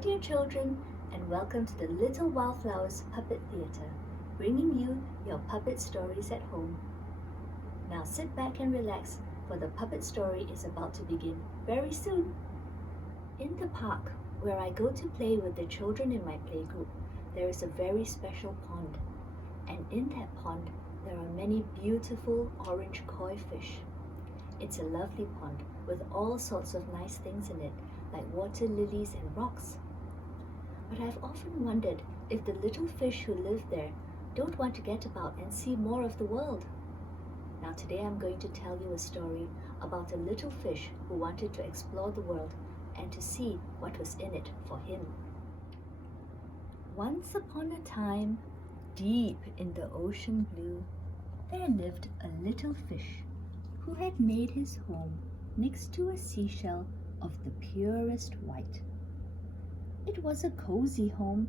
dear children, and welcome to the Little Wildflowers Puppet Theatre, bringing you your puppet stories at home. Now sit back and relax, for the puppet story is about to begin very soon. In the park, where I go to play with the children in my playgroup, there is a very special pond. And in that pond, there are many beautiful orange koi fish. It's a lovely pond with all sorts of nice things in it, like water lilies and rocks. But I've often wondered if the little fish who live there don't want to get about and see more of the world. Now today I'm going to tell you a story about a little fish who wanted to explore the world and to see what was in it for him. Once upon a time, deep in the ocean blue, there lived a little fish who had made his home next to a seashell of the purest white. It was a cozy home,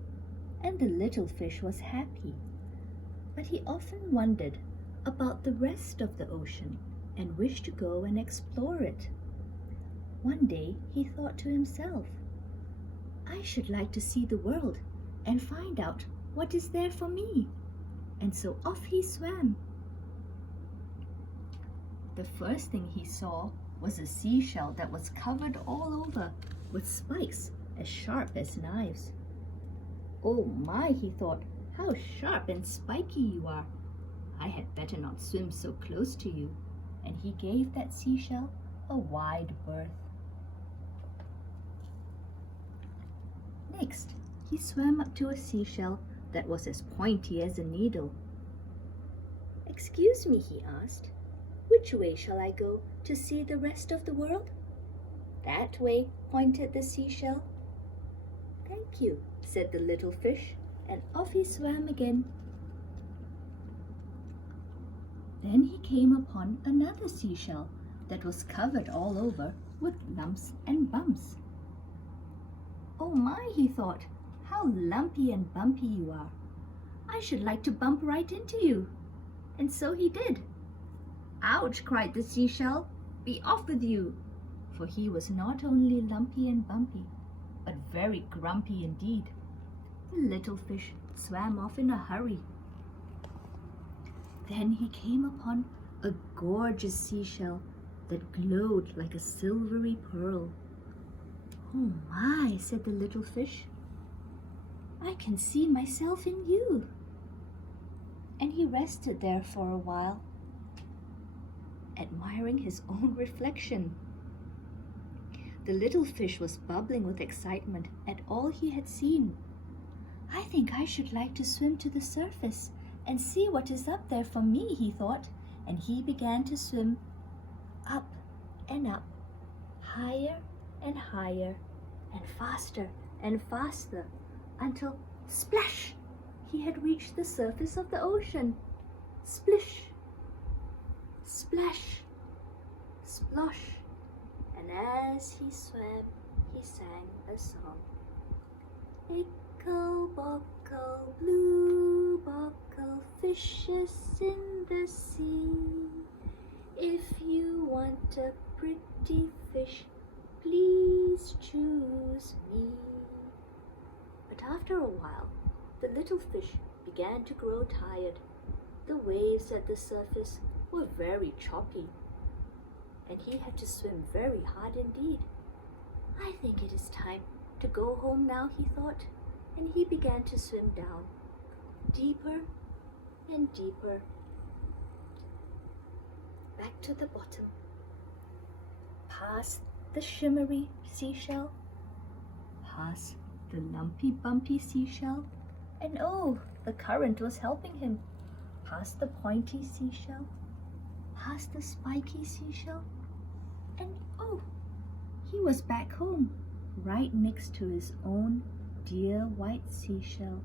and the little fish was happy, but he often wondered about the rest of the ocean and wished to go and explore it. One day he thought to himself, "I should like to see the world and find out what is there for me." And so off he swam. The first thing he saw was a seashell that was covered all over with spikes as sharp as knives. "Oh my," he thought, "how sharp and spiky you are. I had better not swim so close to you." And he gave that seashell a wide berth. Next, he swam up to a seashell that was as pointy as a needle. "Excuse me," he asked, "which way shall I go to see the rest of the world?" "That way," pointed the seashell. "Thank you," said the little fish, and off he swam again. Then he came upon another seashell that was covered all over with lumps and bumps. "Oh my," he thought, "how lumpy and bumpy you are. I should like to bump right into you." And so he did. "Ouch," cried the seashell, "be off with you." For he was not only lumpy and bumpy, but very grumpy indeed. The little fish swam off in a hurry. Then he came upon a gorgeous seashell that glowed like a silvery pearl. "Oh my," said the little fish, "I can see myself in you." And he rested there for a while, admiring his own reflection. The little fish was bubbling with excitement at all he had seen. "I think I should like to swim to the surface and see what is up there for me," he thought, and he began to swim up and up, higher and higher, and faster, until splash! He had reached the surface of the ocean. Splish! Splash! Splosh! And as he swam, he sang a song. "Ickle, bockle, blue bockle, fishes in the sea. If you want a pretty fish, please choose me." But after a while, the little fish began to grow tired. The waves at the surface were very choppy, and he had to swim very hard indeed. "I think it is time to go home now," he thought, and he began to swim down, deeper and deeper, back to the bottom, past the shimmery seashell, past the lumpy bumpy seashell, and oh, the current was helping him, past the pointy seashell, past the spiky seashell, and oh, he was back home, right next to his own dear white seashell.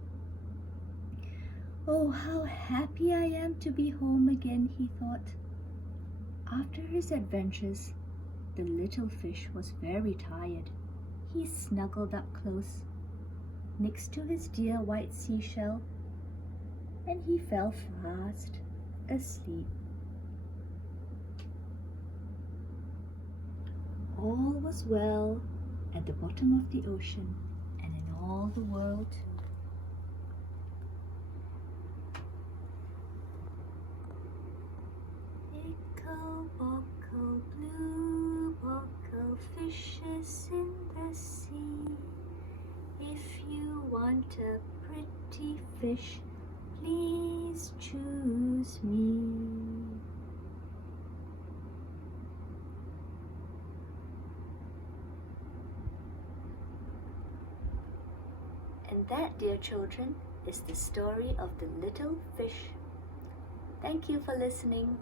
"Oh, how happy I am to be home again," he thought. After his adventures, the little fish was very tired. He snuggled up close, next to his dear white seashell, and he fell fast asleep. All was well at the bottom of the ocean, and in all the world. Ickle, bockle, blue bockle, fishes in the sea. If you want a pretty fish, please choose me. And that, dear children, is the story of the little fish. Thank you for listening.